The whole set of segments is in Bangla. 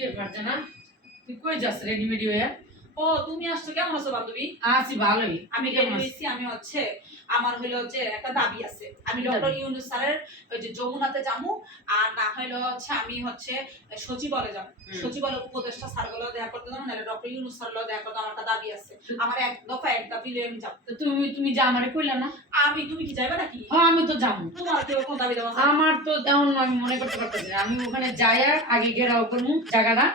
কে ফারজানা তুই কই যাস রেডিমেডি হয়ে? ও তুমি আসছো, কেমন আছো বান্ধবী? আছি ভালোই। আমি কেমন আছি? আমি আমার হইলো একটা দাবি আছে। আমি ডক্টর ইউনূস স্যারের ওই যে যমুনাতে যামু, আর না হইলো আমি সচিবালয়ে যাবো। সচিবালয় উপদেষ্টা স্যারগুলো দেখা করতে যাবো, নাহলে ডক্টর ইউনূস স্যারগুলো দেখা করতে আমার একটা দাবি আছে। আমার এক দফা এক দাবি লয়ে আমি যাবো। তো তুমি যা আমারে কইলা না? তুমি কি যাইবা নাকি? হ্যাঁ আমি তো যাবো। তোমার কি কোন দাবি দেওয়া? আমার তো তেমন আমি মনে করতে পারতেছি না। আমি ওখানে যাই আর আগে ঘেরাও করবো জায়গাটা,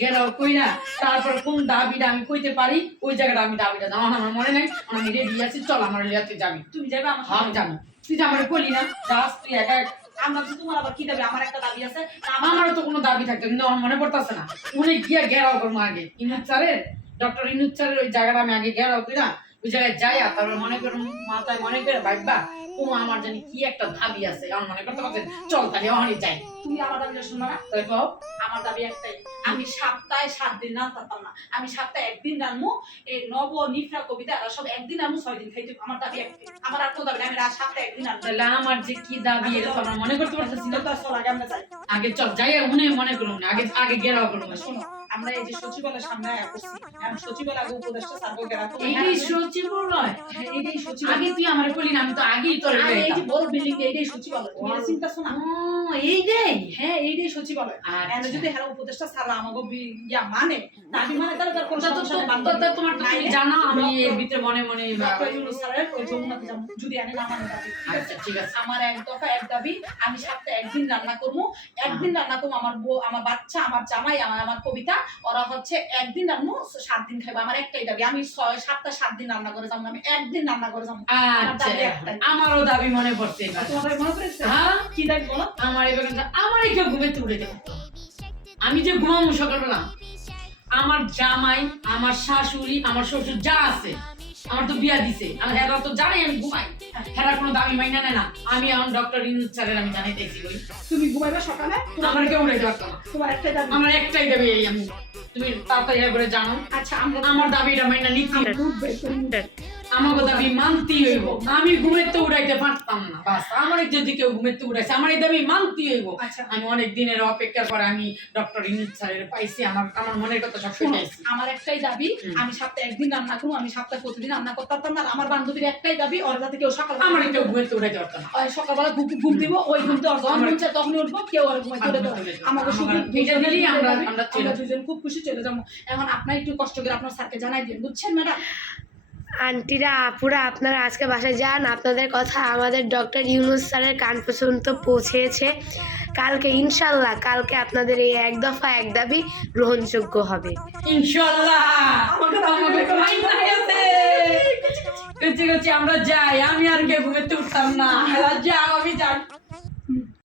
ঘেরাও কইরা তারপর কোন দাবিটা আমি কইতে পারি ওই জায়গাটা আমি দাবিটা দাও। আমার মনে নাই, আমি রেডি আছি, চল আমার লিয়াতে যাবি। তুমি যাইবা আমার আমি যাবো। তুই যে আমারে কইলি না যাস তুই একা এক। আমরা তো তোমার আবার কি দাবি? আমার একটা দাবি আছে। আমারও তো কোনো দাবি থাকতো কিন্তু আমার মনে পড়তেছে না। উনি গিয়া ঘেরাও করবো আগে ইনুজ স্যারের, ডক্টর ইনুজ স্যারের ওই জায়গাটা আমি আগে ঘেরাও কইরা ওই জায়গায় যাইয়া তারপর মনে করুন মাথায় মনে করে ভাববা ও আমার জানি কি একটা দাবি আছে আমার মনে করতে পারছেন। চল তাহলে ওখানে যাই। তুমি আমার দাবিটা শুনবা না? তাই কও। আমার দাবি একটাই, আমি সপ্তাহে 7 দিন রান্না পারতাম না। আমি সপ্তাহে একদিন রান্নু, এই নব নিফরা কবিতা আর সব একদিন রান্নু, 6 দিন খাইতে। আমার দাবি একটাই, আমার আর কোনো দাবি নাই। আমি সপ্তাহে একদিন রান্না। তাহলে আমার যে কি দাবি এটা তো আমার মনে করতে পারতেছি না। তো চল আগে আমরা যাই। আগে চল যাই উনি মনে করুন আগে আগে ঘেরাও করবো। শোনো, আমরা এই যে সচিবালয়ের সামনে আসছি, এখন সচিবালয় আগে উপদেষ্টা স্যারকে গেরা করব। এইটাই সচিবালয়? হ্যাঁ, এইটাই সচিবালয়। আগে তুই আমারে কইলি না, আমি তো আগেই তোর আরে এই যে বড় বিল্ডিং, এইটাই সচিবালয়। তুমি এটা চিন্তা শোনা। ও এইটাই। হ্যাঁ, এইটাই সচিবালয়। আচ্ছা। এর যদি হেরা উপদেষ্টা স্যাররা আমাকে মানে দাবি মানে, তাহলে তার কোনো সমস্যা নেই। তোমার তো তুমি জানো আমি এর ভিতরে মনে মনে ডক্টর ইউনূস স্যারের ওই যমুনাতে যাবো, যদি আমি না মানি দাবি। আচ্ছা ঠিক আছে। আমার এক দফা এক দাবি, আমি সপ্তাহে একদিন রান্না করবো। একদিন রান্না করবো, আমার বউ, আমার বাচ্চা, আমার জামাই, আমার কবিতা, ওরা একদিন রান্না 7 দিন খাইবো। আমার একটাই দাবি, আমি সপ্তাহে 7 দিন রান্না করে যাবো, আমি একদিন রান্না করে যাবো। আচ্ছা আমারও দাবি মনে পড়ছে এবার। তোমাদের মনে পড়েছে? হ্যাঁ কি দাবি বলো? আমার এবার কিন্তু আমারই কেউ ঘুমেতে উঠে যাবে। আমি যে ঘুমাবো সকালবেলা, আমার জামাই, আমার শাশুড়ি, আমার শ্বশুর যা আছে আমার তো বিয়া দিছে, আর হেরা তো জানাই আমি ঘুমাই, হেরার কোনো দাবি মাইনা নেয় না। আমি এখন ডক্টর ইউনূস স্যারের আমি জানাইতেছি বলি তুমি ঘুমাইবা সকালে, আমার কেউ উঠাইতে পারতো না। তোমার একটাই দাবি? আমার একটাই দাবি এই, আমি তুমি তাড়াতাড়ি করে জানো। আচ্ছা, আমরা আমার দাবিটা মাইনা নিতে উঠবে। আমাকে দাবি মানতেই হইব। আমি ঘুমেতে উড়াইতে পারতাম না, বাস আমার যদি কেউ ঘুমেতে উড়াইছে আমার এই দাবি মানতেই হইব। আচ্ছা। আমি অনেক দিনের অপেক্ষার পরে আমি ডক্টর ইউনূস স্যারের পাইছি, আমার আমার মনের কথা সব শুনাইছি। আমার একটাই দাবি, আমি সপ্তাহে একদিন রান্না করবো। আমি সপ্তাহে প্রতিদিন রান্না করতে পারতাম না। আর আমার বান্ধবীর একটাই দাবি, ওর যাতে কেউ সকালে আমার কেউ ঘুমেতে উড়াইতে পারতো না। সকালবেলা ঘুম দিব, ওই ঘুমতে ওর যখন মন চায় তখনই উঠবো, কেউ আর ঘুমাইতে উঠে দেবে। আমাকে শুধু এটা দিলেই আমরা দুজন খুব খুশি চলে যাবো। এখন আপনার একটু কষ্ট করে আপনার স্যারকে জানাই দিন, বুঝছেন ম্যাডাম? আন্টিরা আপুরা আপনারা আজকে বাসায় যান, আপনাদের কথা আমাদের ডক্টর ইউনূস স্যারের কান পর্যন্ত পৌঁছেছে। কালকে ইনশাল্লাহ কালকে আপনাদের এই এক দফা এক দাবি গ্রহণযোগ্য হবে ইনশাআল্লাহ। আমাকে তো মাইনা গেছে। কচি কচি আমরা যাই, আমি আর কেউ ঘুমেতে উঠতাম না। যাও